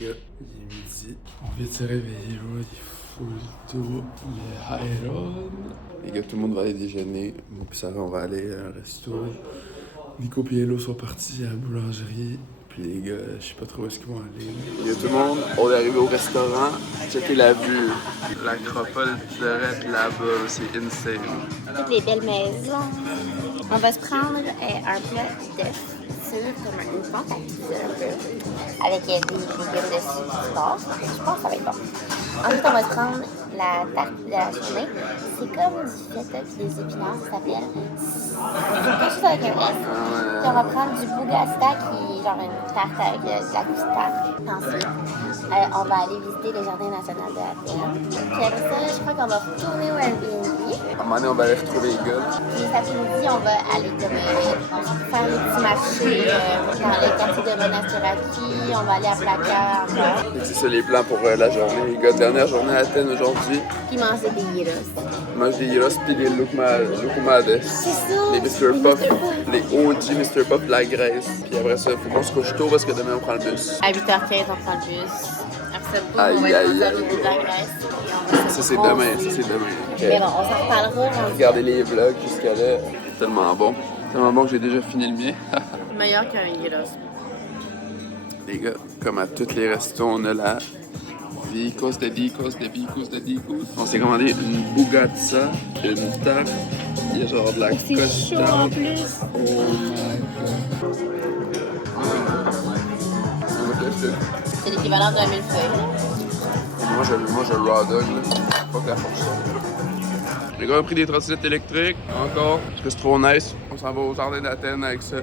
les gars, il est midi. On vient de se réveiller, là, il est full tôt. Il est iron. Les gars, tout le monde va aller déjeuner. Moi puis Sarah, on va aller à un resto. Nico et Hello sont partis à la boulangerie. Puis les gars, je sais pas trop où est-ce qu'ils vont aller. Il y a tout le monde, on est arrivé au restaurant. Checkez la vue. L'acropole direct là-bas, c'est insane. Toutes les belles maisons. On va se prendre un plat d'œufs sur comme une pente à pizza un peu, avec des légumes dessus du porc. Je pense que ça va être bon. Ensuite, on va se prendre la tarte de la journée. C'est comme du feta et des épinards, ça s'appelle. C'est quelque chose avec un S. Puis on va prendre du bougasta qui est genre une tarte avec de la moustache. Ensuite, on va aller visiter le Jardin national de l'Athènes. Puis après ça, je crois qu'on va retourner au Airbnb. À un moment donné, on va aller retrouver les gars. Puis cet après-midi, on va aller comme, faire les petits marchés dans les quartiers de Monastiraki. On va aller à Plaka encore. C'est ça les plans pour la journée. Les gars, dernière journée à Athènes aujourd'hui. Puis manger des gyros. On mange des gyros pis des loukoumades. C'est ça! Les Mr. Puff, les OG Mr. Puff de la Grèce. Puis après ça, faut qu'on se couche tôt parce que demain on prend le bus. À 8h15, on prend le bus. Après ça, on va être rendu à l'autre bout de la Grèce. Ça c'est demain, ça c'est demain. Okay. Mais bon, on s'en reparlera. Regardez les vlogs jusqu'à là. C'est tellement bon. Tellement bon que j'ai déjà fini le mien. Meilleur qu'un gyros. Les gars, comme à tous les restos, on a la Vikos de Dikos. On s'est commandé une Bugazza, une tarte. Il y a genre de la C'est chaud en plus. Oh my god. C'est l'équivalent d'un millefeuille. Moi, je raw dog, là. Pas que la force. Les gars ont pris des trottinettes électriques, encore, parce que c'est trop nice. On s'en va au jardin d'Athènes avec ça.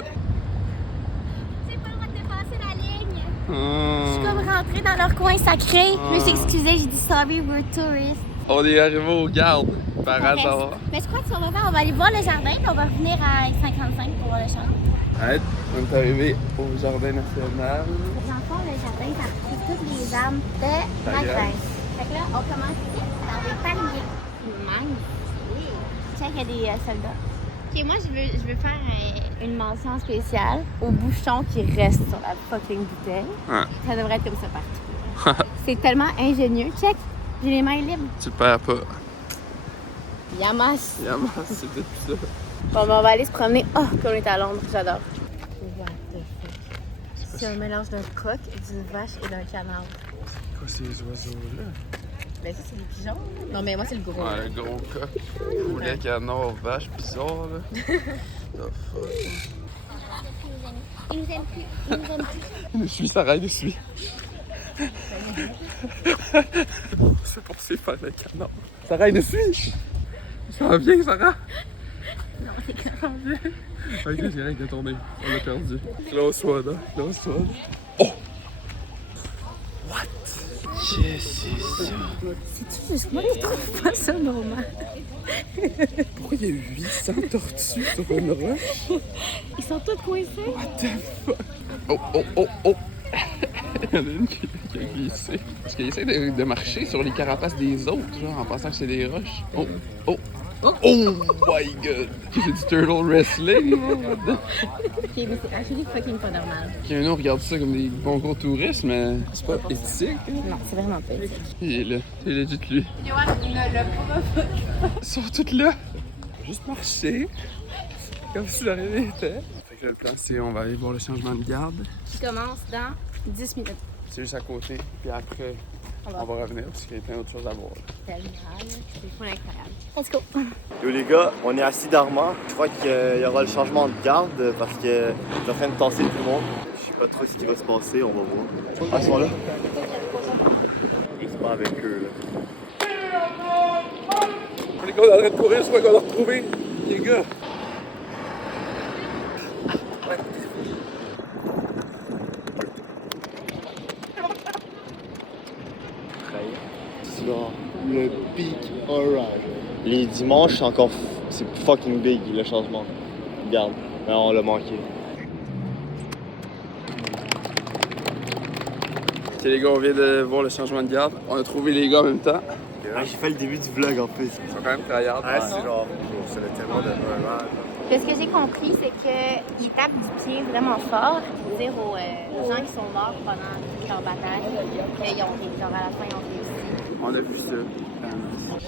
C'est pas le droit de dépasser la ligne. Je suis comme rentrée dans leur coin sacré. Je me suis excusée, j'ai dit sorry, we're tourists. On est arrivé aux gardes, par hasard. Mais je crois que ce qu'on va faire, on va aller voir le jardin, puis on va revenir à 55 pour voir le jardin. Arrête, on est arrivé au jardin national. Dans le fond, le jardin, ça retrouve toutes les arbres de la Grèce. Fait que là, on commence ici dans des palmiers. C'est magnifique. Check, il y a des soldats. Ok, moi, je veux faire une mention spéciale aux bouchons qui restent sur la fucking bouteille. Ouais. Ça devrait être comme ça partout. C'est tellement ingénieux. Check, j'ai les mains libres. Tu le perds pas. Yamas. Yamas, c'était plus ça. Bon, ben, on va aller se promener. Oh, puis on est à Londres, j'adore. What the fuck? C'est un mélange d'un coq, d'une vache et d'un canard. C'est quoi ces oiseaux-là? Ben ça, c'est des pigeons. Non, mais moi, c'est le gros. Ouais, le gros coq. Poulet, canard, vache, bizarre, là. The fuck? Il nous aime plus. Il nous aime plus. Il nous suit, Sarah, il nous suit. On se fait poursuivre par le canard. Sarah, il nous suit! Ça va bien, Sarah? Non, c'est quand même. Ok, j'ai rien de tourner. On l'a perdu. Close one, hein? Close one. Oh! What? Qu'est-ce que c'est ça? C'est-tu juste moi qui trouve pas ça normal? Pourquoi il y a 800 tortues sur une roche? Ils sont tous coincés. What the fuck? Oh, oh, oh, oh! Il y en a une qui a glissé. Parce qu'il essaie de marcher sur les carapaces des autres, genre, en pensant que c'est des roches. Oh, oh! Oh my god! C'est du turtle wrestling! Ok, mais c'est actually fucking pas normal. Okay, nous, on regarde ça comme des bons gros touristes, mais c'est pas éthique. Hein? Non, c'est vraiment pas éthique. Il est là, c'est legit lui. Johan ne l'a pas. Ils sont tous là. Juste marcher. Comme si la rien n'était. Fait que là, le plan, c'est on va aller voir le changement de garde. Qui commence dans 10 minutes. C'est juste à côté. Puis après, on va revenir parce qu'il y a plein d'autres choses à voir. C'est admirable, c'est fou incroyable. Let's go! Yo les gars, on est à Sidarma. Je crois qu'il y aura le changement de garde parce qu'ils sont en train de tasser tout le monde. Je sais pas trop ce qui va se passer, on va voir. Ah, ils sont là? Ils sont pas avec eux là. Les gars, on est en train de courir, je crois qu'on l'a retrouvé. Les gars. C'est genre le peak orage. Les dimanches, c'est fucking big le changement. Regarde, mais on l'a manqué. Ok les gars, on vient de voir le changement de garde. On a trouvé les gars en même temps. Ah, j'ai fait le début du vlog en plus. Ils sont quand même tryhards. C'est genre, c'est le terrain de orage. Ce que j'ai compris, c'est qu'ils tapent du pied vraiment fort pour dire aux gens qui sont morts pendant gagné leur bataille. Qu'ils ont, genre, à la fin, ils ont réussi. On a vu ça.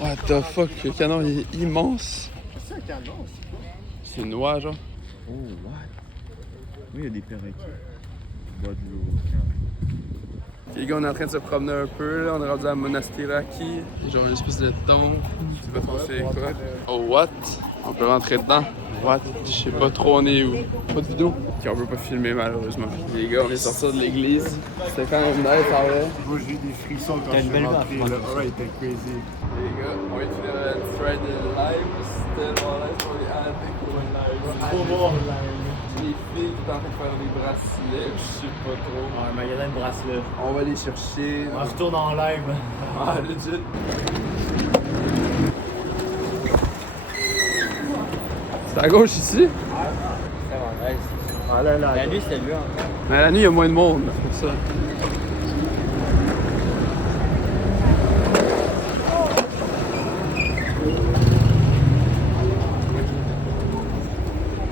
What the fuck, le canon il est immense. C'est un canon, C'est noir, genre. Oh, what? Oui, il y a des perroquets. Bois de l'eau. Les gars, on est en train de se promener un peu, là. On est rendu à Monastiraki. Genre une espèce de tombe. Je sais pas trop c'est quoi. Oh, what? On peut rentrer dedans. What? Je sais pas trop on est où. Pas de vidéo. Ok, on peut pas filmer malheureusement. Les gars, on est sortis de l'église. C'était quand même nice, en vrai. Moi, j'ai eu des frissons quand je suis rentré. Le aura était crazy. Les gars, on est finir le thread live. C'était tellement nice pour les Antico live. Trop bon. Les filles qui sont en train de faire des bracelets, je sais pas trop. Un magasin de bracelets. On va les chercher. On retourne en live. Ah, legit. C'est à gauche ici? Ah, là, la nuit, c'était mieux. Mais la nuit, il y a moins de monde, c'est pour ça.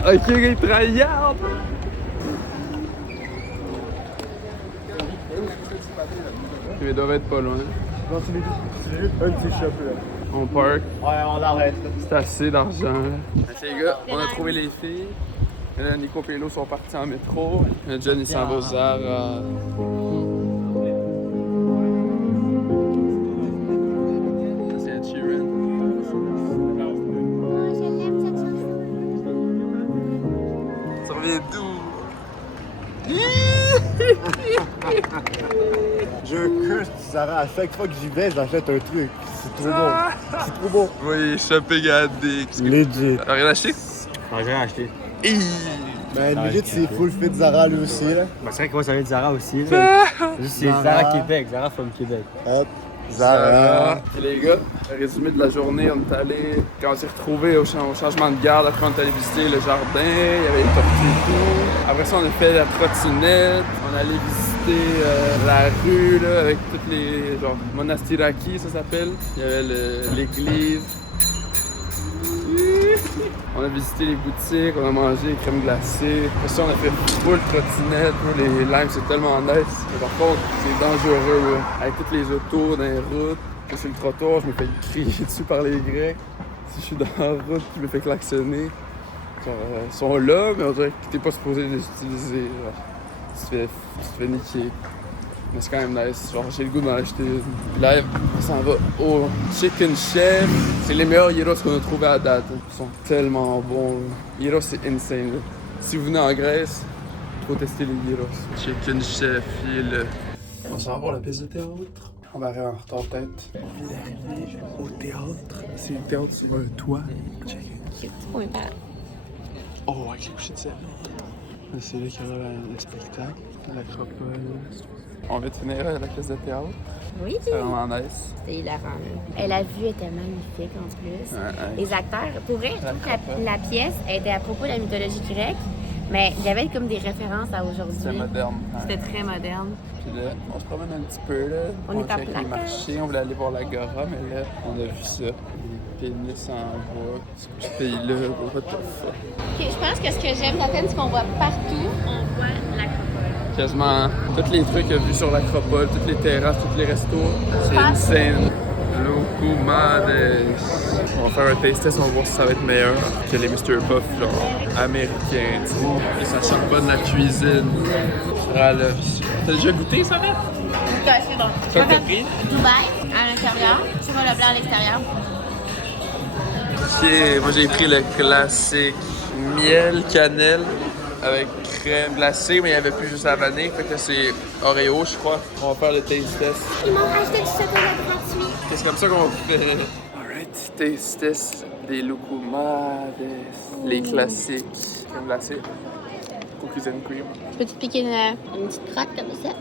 Ok, il tryhard! Il doit être pas loin. Non, c'est juste un de ces shops là. On park. Ouais, on arrête. C'est assez d'argent là. Merci les gars, on a trouvé les filles. Et là, Nico et Lo sont partis en métro. Le John il s'en va aux Zara. Ça c'est Ed Sheeran. Ça revient d'où? Je curse Sarah. À chaque fois que j'y vais, j'achète un truc. C'est trop bon. C'est trop bon. Oui, shopping addict. Legit. T'as rien acheté? Non, j'ai rien acheté. Ben, legit, c'est full fit Zara lui aussi là. Bah, c'est vrai que moi, ça vient de Zara aussi. Là. Juste, c'est Zara. Zara Québec, Zara from Québec. Hop. Zara. Et les gars, le résumé de la journée, on est allé, quand on s'est retrouvés au changement de garde, après on est allé visiter le jardin, il y avait les tortues et tout. Après ça, on a fait la trottinette, on est allé visiter la rue là, avec toutes les, genre, Monastiraki, ça s'appelle. Il y avait l'église. On a visité les boutiques, on a mangé les crèmes glacées. Après ça, on a fait full trottinette. Les limes, c'est tellement nice. Mais par contre, c'est dangereux, là. Avec toutes les autos dans les routes. Moi, sur le trottoir, je me fais crier dessus par les Grecs. Si je suis dans la route, je me fais klaxonner. Genre, ils sont là, mais on dirait que t'es pas supposé les utiliser. Genre, tu te fais niquer. Mais c'est quand même nice. Genre, j'ai le goût d'en acheter une. Puis là, on s'en va au Chicken Chef. C'est les meilleurs gyros qu'on a trouvés à date. Ils sont tellement bons. Les gyros, c'est insane. Là. Si vous venez en Grèce, il faut tester les gyros. Chicken Chef, il est là. On s'en va à la pièce de théâtre. On va arriver en retard peut-être. On vient d'arriver au théâtre. C'est le théâtre sur un toit. Check. Cute pour mes parents. Oh, avec les couchers de ciel. C'est là qu'il y aura le spectacle, l'Acropole. On vient de finir la pièce de théâtre. Oui, C'est vraiment nice. c'était hilarant. Et la vue était magnifique en plus. Les acteurs, pour vrai, je trouve que la pièce était à propos de la mythologie grecque, mais il y avait comme des références à aujourd'hui. C'était moderne. C'était très moderne. Puis là, on se promène un petit peu là. On est à check les Placa. marchés, on voulait aller voir l'Agora, mais là, on a vu ça. Les pénis en bois. Ce pays-là, what the fuck. Ok, je pense que ce que j'aime d'Athènes, c'est qu'on voit partout, on voit l'acropole. Quasiment tous les trucs vus sur l'Acropole, toutes les terrasses, tous les restos. C'est insane. Loco Mades. On va faire un taste test, on va voir si ça va être meilleur que les Mr. Puff, genre américains, tu sais. Et ça chante pas de la cuisine. Voilà. T'as déjà goûté ça, là? C'est bon. Ça t'as pris? Dubaï à l'intérieur, chocolat blanc à l'extérieur. Ok, moi j'ai pris le classique miel, cannelle avec crème glacée, mais il n'y avait plus juste la vanille, fait que c'est Oreo, je crois. On va faire le taste test. Ils m'ont racheté du chocolat gratuit. C'est comme ça qu'on fait. Alright, taste test des Lucumades, les classiques. Crème glacée, cookies and cream. Peux-tu piquer une petite crotte comme ça?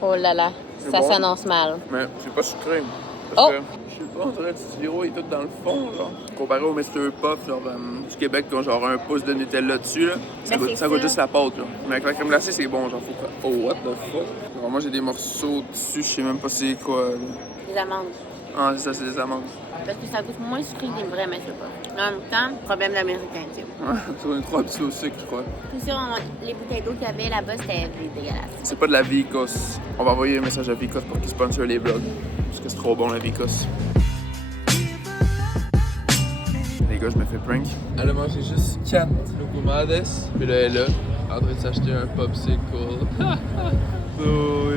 Oh là là, C'est ça bon. s'annonce mal. Mais c'est pas sucré. Parce Oh! que, je sais pas, on dirait que le sirop est tout dans le fond, genre. Comparé au Mr. Puff, genre, du Québec, qui ont genre un pouce de Nutella dessus, là. Ça Mais goûte, c'est ça goûte ça. juste la pâte, là. Mais avec la crème glacée, c'est bon, genre, faut pas. Oh, what the fuck? Alors, moi, j'ai des morceaux dessus, je sais même pas c'est quoi, là. Des amandes. Ah, c'est ça, c'est des amandes. Parce que ça goûte moins sucré que des vrais Mr. Puff. En même temps, problème d'américain, tu sais. Ouais, on est trop habitués au sucre, je crois. Puis ça, les bouteilles d'eau qu'il y avait là-bas, c'était dégueulasse. C'est pas de la Vicos. On va envoyer un message à Vicos pour qu'ils sponsor les vlogs. Parce que c'est trop bon la Vicos. Les gars, je me fais prank. Elle a mangé juste 4 locomades. Puis là, elle est là, en train de s'acheter un popsicle. So,